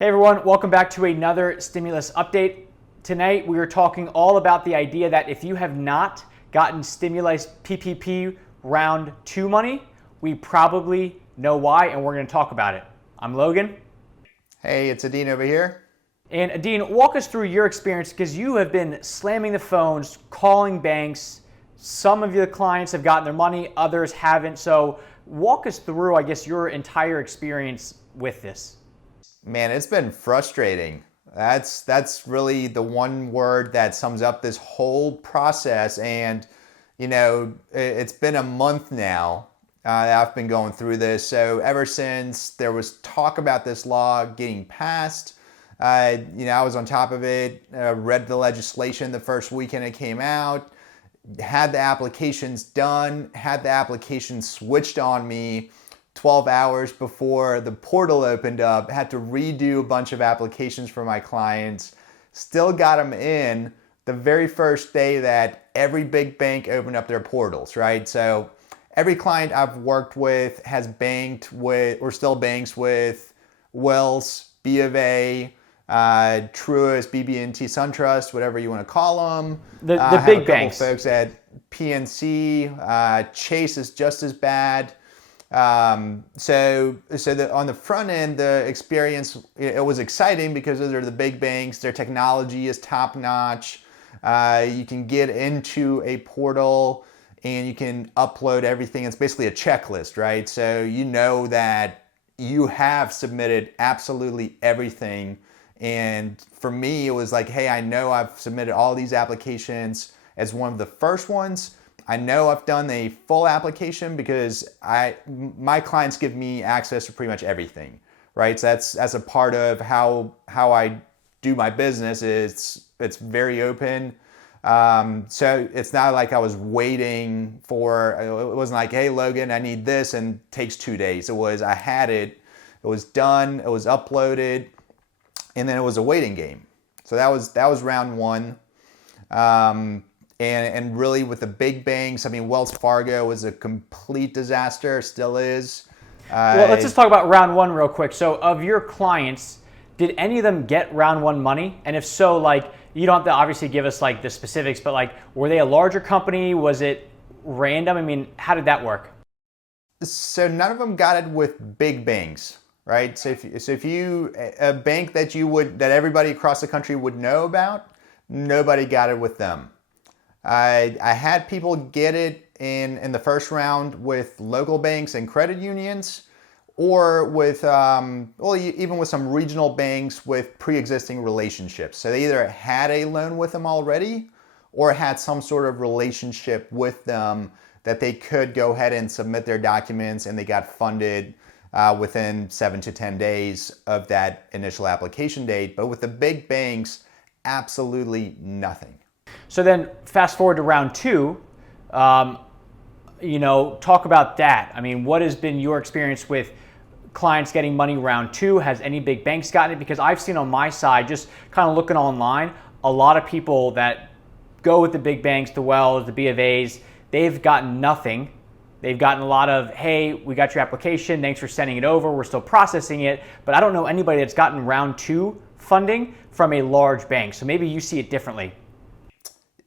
Hey everyone, welcome back to another stimulus update. Tonight we are talking all about the idea that if you have not gotten stimulus PPP round 2 money, we probably know why, and we're going to talk about it. I'm Logan. Hey, it's Edin over here. And Edin, walk us through your experience because you have been slamming the phones, calling banks. Some of your clients have gotten their money, others haven't. So walk us through, I guess, your entire experience with this. Man, it's been frustrating. That's really the one word that sums up this whole process. And, it's been a month now that I've been going through this. So ever since there was talk about this law getting passed, I was on top of it, read the legislation the first weekend it came out, had the applications done, had the applications switched on me 12 hours before the portal opened up, had to redo a bunch of applications for my clients, still got them in the very first day that every big bank opened up their portals, right? So every client I've worked with has banked with, or still banks with, Wells, B of A, Truist, BB&T, SunTrust, whatever you want to call them. The big banks. Folks at PNC, Chase is just as bad. On the front end, the experience, it was exciting because those are the big banks. Their technology is top notch. You can get into a portal and you can upload everything. It's basically a checklist, right? So you know that you have submitted absolutely everything. And for me, it was like, hey, I know I've submitted all these applications as one of the first ones. I know I've done a full application because my clients give me access to pretty much everything, right? So that's a part of how I do my business. It's very open. So it's not like I was waiting for, it wasn't like, hey, Logan, I need this, and it takes 2 days. It was, I had it was done, it was uploaded, and then it was a waiting game. So that was round one. And really with the big banks, I mean, Wells Fargo was a complete disaster, still is. Well, let's just talk about round one real quick. So of your clients, did any of them get round one money? And if so, like, you don't have to obviously give us like the specifics, but like, were they a larger company? Was it random? I mean, how did that work? So none of them got it with big banks, right? So if you, a bank that everybody across the country would know about, nobody got it with them. I had people get it in the first round with local banks and credit unions, or with, even with some regional banks with pre-existing relationships. So they either had a loan with them already or had some sort of relationship with them that they could go ahead and submit their documents, and they got funded within 7 to 10 days of that initial application date. But with the big banks, absolutely nothing. So then fast forward to round two, talk about that. I mean, what has been your experience with clients getting money round two? Has any big banks gotten it? Because I've seen on my side, just kind of looking online, a lot of people that go with the big banks, the Wells, the B of A's, they've gotten nothing. They've gotten a lot of, hey, we got your application, thanks for sending it over, we're still processing it. But I don't know anybody that's gotten round two funding from a large bank. So maybe you see it differently.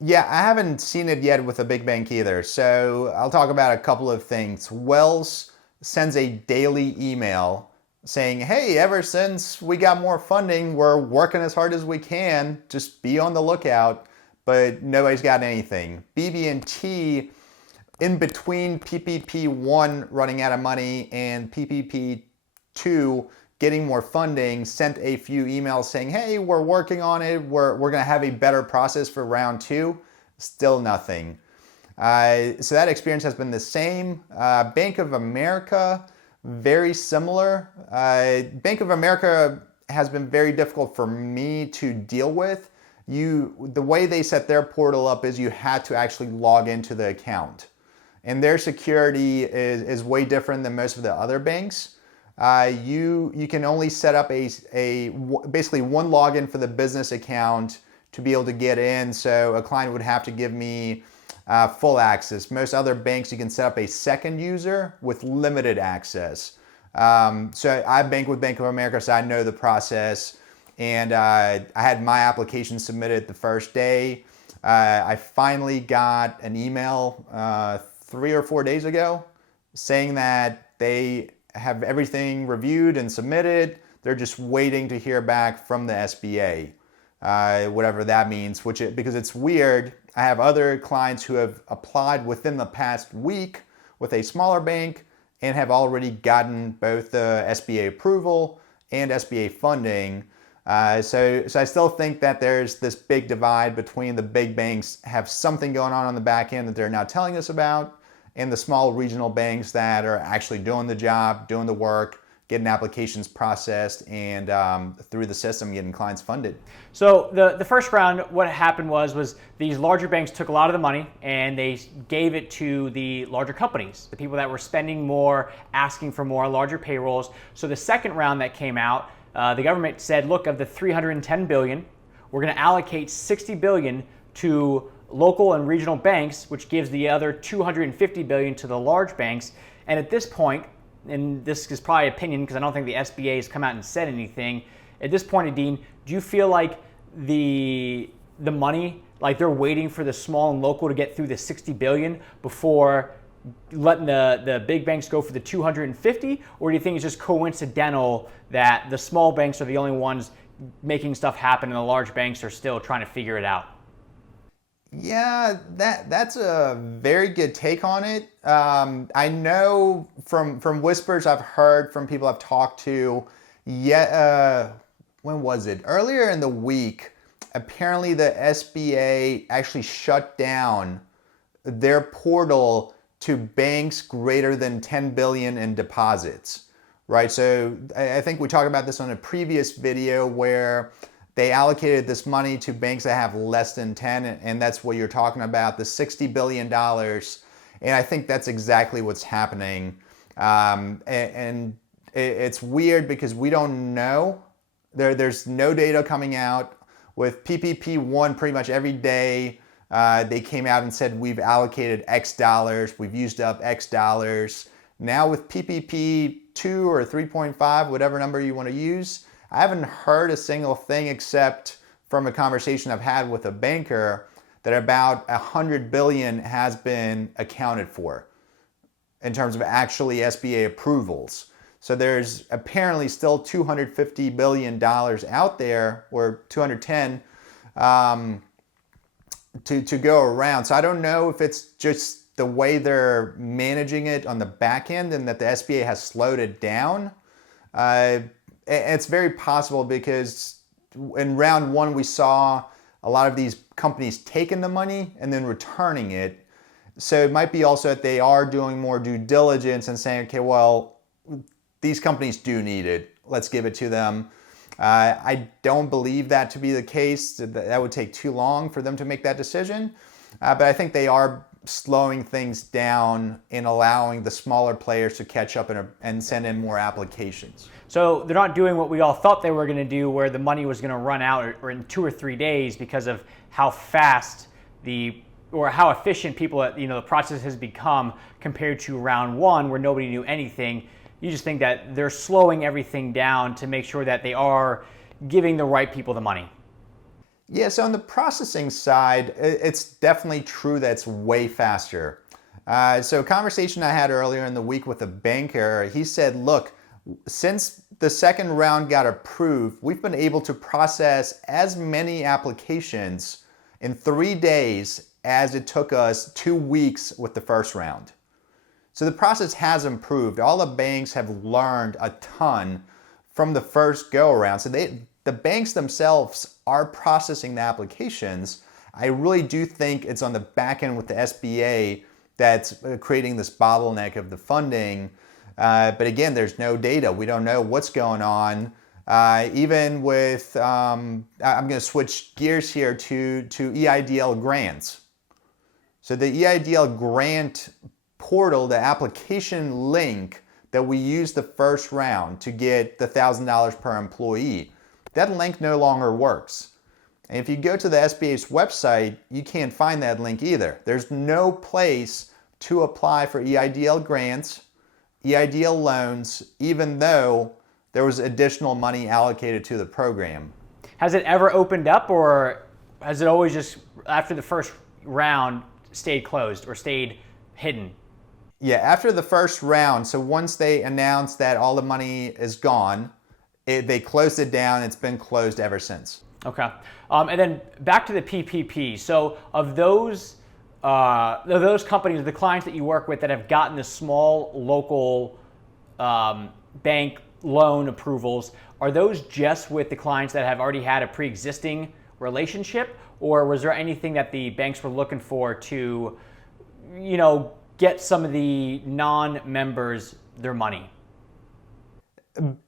Yeah, I haven't seen it yet with a big bank either. So I'll talk about a couple of things. Wells sends a daily email saying, hey, ever since we got more funding, we're working as hard as we can. Just be on the lookout. But nobody's got anything. BB&T, in between PPP 1 running out of money and PPP 2 getting more funding, sent a few emails saying, hey, we're working on it. We're going to have a better process for round 2. Still nothing. So that experience has been the same. Bank of America, very similar. Bank of America has been very difficult for me to deal with. The way they set their portal up is you had to actually log into the account. And their security is way different than most of the other banks. You can only set up basically one login for the business account to be able to get in. So a client would have to give me full access. Most other banks, you can set up a second user with limited access. So I bank with Bank of America, so I know the process. And I had my application submitted the first day. I finally got an email 3 or 4 days ago saying that they have everything reviewed and submitted. They're just waiting to hear back from the SBA, whatever that means. Because it's weird. I have other clients who have applied within the past week with a smaller bank and have already gotten both the SBA approval and SBA funding. So I still think that there's this big divide between the big banks have something going on the back end that they're not telling us about, and the small regional banks that are actually doing the job, doing the work, getting applications processed, and through the system getting clients funded. So the first round, what happened was these larger banks took a lot of the money and they gave it to the larger companies, the people that were spending more, asking for more, larger payrolls. So the second round that came out, the government said, look, of the $310 billion, we're going to allocate $60 billion to local and regional banks, which gives the other $250 billion to the large banks. And at this point, and this is probably opinion because I don't think the SBA has come out and said anything. At this point, Edin, do you feel like the money, like they're waiting for the small and local to get through the $60 billion before letting the big banks go for the 250, or do you think it's just coincidental that the small banks are the only ones making stuff happen and the large banks are still trying to figure it out? Yeah, that's a very good take on it. I know from whispers I've heard from people I've talked to, when was it? Earlier in the week, apparently the SBA actually shut down their portal to banks greater than 10 billion in deposits, right? So I think we talked about this on a previous video where they allocated this money to banks that have less than 10, and that's what you're talking about, the $60 billion. And I think that's exactly what's happening. And it's weird because we don't know. There's no data coming out. With PPP1, pretty much every day, they came out and said, we've allocated X dollars, we've used up X dollars. Now with PPP2 or 3.5, whatever number you want to use, I haven't heard a single thing except from a conversation I've had with a banker that about 100 billion has been accounted for in terms of actually SBA approvals. So there's apparently still $250 billion out there, or 210 to go around. So I don't know if it's just the way they're managing it on the back end and that the SBA has slowed it down. It's very possible because in round one, we saw a lot of these companies taking the money and then returning it. So it might be also that they are doing more due diligence and saying, okay, well, these companies do need it. Let's give it to them. I don't believe that to be the case. That would take too long for them to make that decision. But I think they are slowing things down and allowing the smaller players to catch up and send in more applications. So they're not doing what we all thought they were going to do, where the money was going to run out or in 2 or 3 days because of how fast or how efficient the process has become compared to round one where nobody knew anything. You just think that they're slowing everything down to make sure that they are giving the right people the money. Yeah, so on the processing side, it's definitely true that it's way faster. So a conversation I had earlier in the week with a banker, he said, look, since the second round got approved, we've been able to process as many applications in 3 days as it took us 2 weeks with the first round. So the process has improved. All the banks have learned a ton from the first go around. So the banks themselves are processing the applications. I really do think it's on the back end with the SBA that's creating this bottleneck of the funding. But again, there's no data. We don't know what's going on. Even with, I'm going to switch gears here to EIDL grants. So the EIDL grant portal, the application link that we used the first round to get the $1,000 per employee, that link no longer works. And if you go to the SBA's website, you can't find that link either. There's no place to apply for EIDL grants, EIDL loans, even though there was additional money allocated to the program. Has it ever opened up, or has it always just, after the first round, stayed closed or stayed hidden? Yeah, after the first round, so once they announced that all the money is gone, they closed it down. It's been closed ever since. Okay. And then back to the PPP. So of those companies, the clients that you work with that have gotten the small local bank loan approvals, are those just with the clients that have already had a pre-existing relationship, or was there anything that the banks were looking for to, get some of the non-members their money?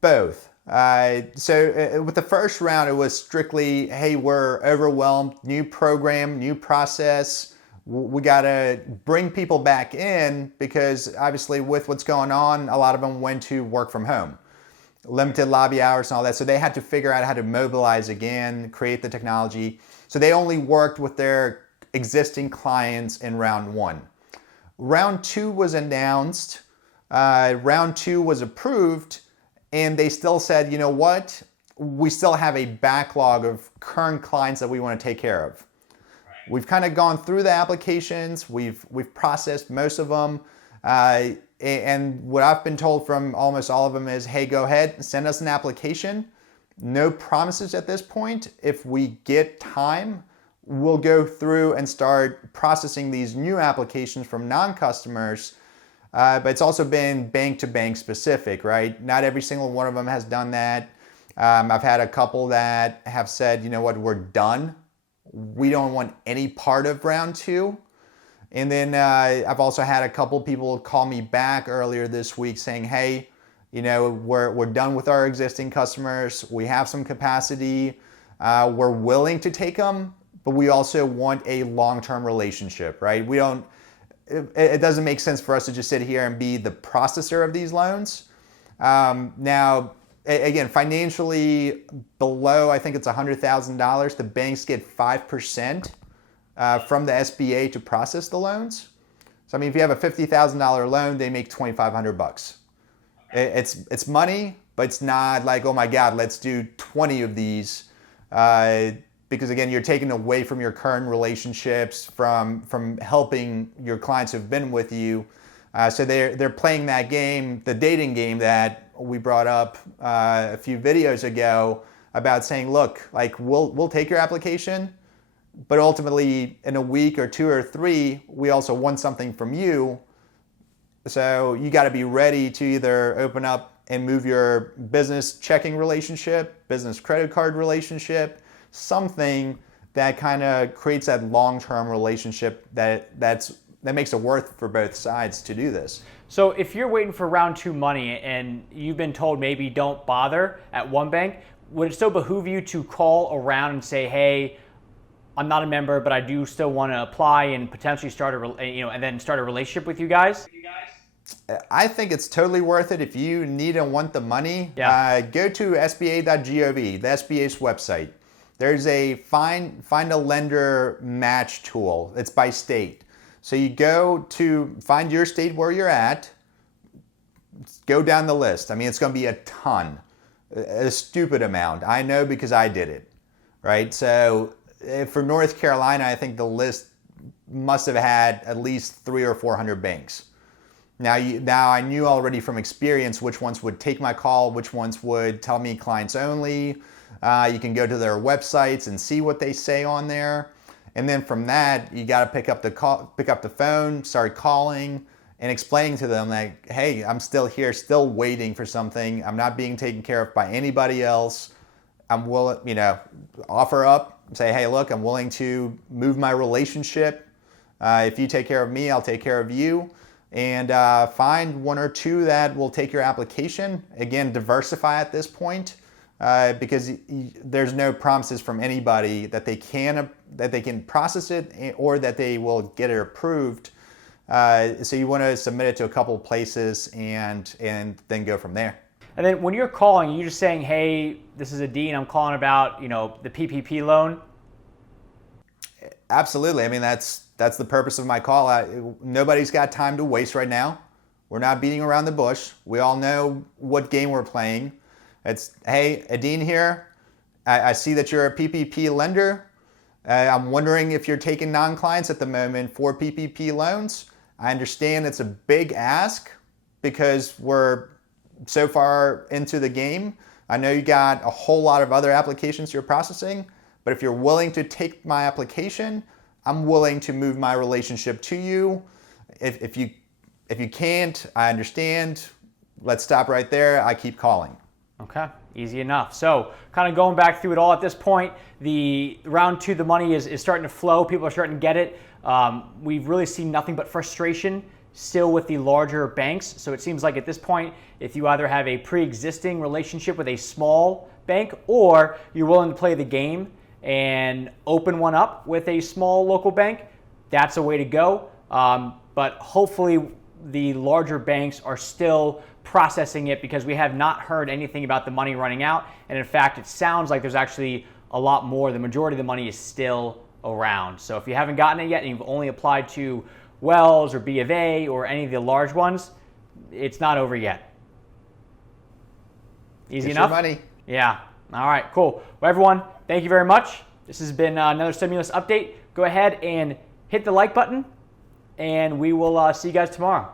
Both. So with the first round, it was strictly, hey, we're overwhelmed, new program, new process. We got to bring people back in because obviously with what's going on, a lot of them went to work from home, limited lobby hours and all that. So they had to figure out how to mobilize again, create the technology. So they only worked with their existing clients in round one. Round two was announced. Round two was approved. And they still said, you know what? We still have a backlog of current clients that we want to take care of. Right. We've kind of gone through the applications. We've processed most of them. And what I've been told from almost all of them is, hey, go ahead, send us an application. No promises at this point. If we get time, we'll go through and start processing these new applications from non-customers. But it's also been bank to bank specific, right? Not every single one of them has done that. I've had a couple that have said, you know what, we're done. We don't want any part of round two. And then I've also had a couple people call me back earlier this week saying, hey, we're done with our existing customers. We have some capacity. We're willing to take them, but we also want a long-term relationship, right? It doesn't make sense for us to just sit here and be the processor of these loans. Now, again, financially below, I think it's $100,000, the banks get 5% from the SBA to process the loans. So, I mean, if you have a $50,000 loan, they make $2,500. It's money, but it's not like, oh my God, let's do 20 of these. Because again, you're taking away from your current relationships, from helping your clients who've been with you. So they're playing that game, the dating game that we brought up a few videos ago about saying, look, like we'll take your application, but ultimately in a week or two or three, we also want something from you. So you got to be ready to either open up and move your business checking relationship, business credit card relationship, something that kind of creates that long-term relationship that makes it worth for both sides to do this. So if you're waiting for round two money and you've been told maybe don't bother at one bank, would it still behoove you to call around and say, hey, I'm not a member, but I do still want to apply and potentially start and then start a relationship with you guys? I think it's totally worth it. If you need and want the money, go to SBA.gov, the SBA's website. There's a find a lender match tool. It's by state. So you go to find your state where you're at, go down the list. I mean, it's going to be a ton, a stupid amount. I know because I did it, right? So for North Carolina, I think the list must have had at least 300 or 400 banks. Now I knew already from experience which ones would take my call, which ones would tell me clients only. You can go to their websites and see what they say on there. And then from that, you got to pick up the phone, start calling and explaining to them like, hey, I'm still here, still waiting for something. I'm not being taken care of by anybody else. I'm willing, offer up, say, hey, look, I'm willing to move my relationship. If you take care of me, I'll take care of you. And find one or two that will take your application. Again, diversify at this point. Because there's no promises from anybody that they can process it or that they will get it approved. So you want to submit it to a couple of places and then go from there. And then when you're calling, you're just saying, hey, this is Edin, I'm calling about the PPP loan. Absolutely. I mean, that's the purpose of my call. Nobody's got time to waste right now. We're not beating around the bush. We all know what game we're playing. It's, hey, Edin here. I see that you're a PPP lender. I'm wondering if you're taking non-clients at the moment for PPP loans. I understand it's a big ask because we're so far into the game. I know you got a whole lot of other applications you're processing, but if you're willing to take my application, I'm willing to move my relationship to you. If you can't, I understand. Let's stop right there. I keep calling. Okay, easy enough. So kind of going back through it all at this point, the round 2, the money is starting to flow. People are starting to get it. We've really seen nothing but frustration still with the larger banks. So it seems like at this point, if you either have a pre-existing relationship with a small bank or you're willing to play the game and open one up with a small local bank, that's a way to go. But hopefully the larger banks are still processing it, because we have not heard anything about the money running out. And in fact, it sounds like there's actually a lot more. The majority of the money is still around. So if you haven't gotten it yet and you've only applied to Wells or B of A or any of the large ones, it's not over yet. Easy enough? Your money. Yeah. All right, cool. Well, everyone, thank you very much. This has been another stimulus update. Go ahead and hit the like button, and we will see you guys tomorrow.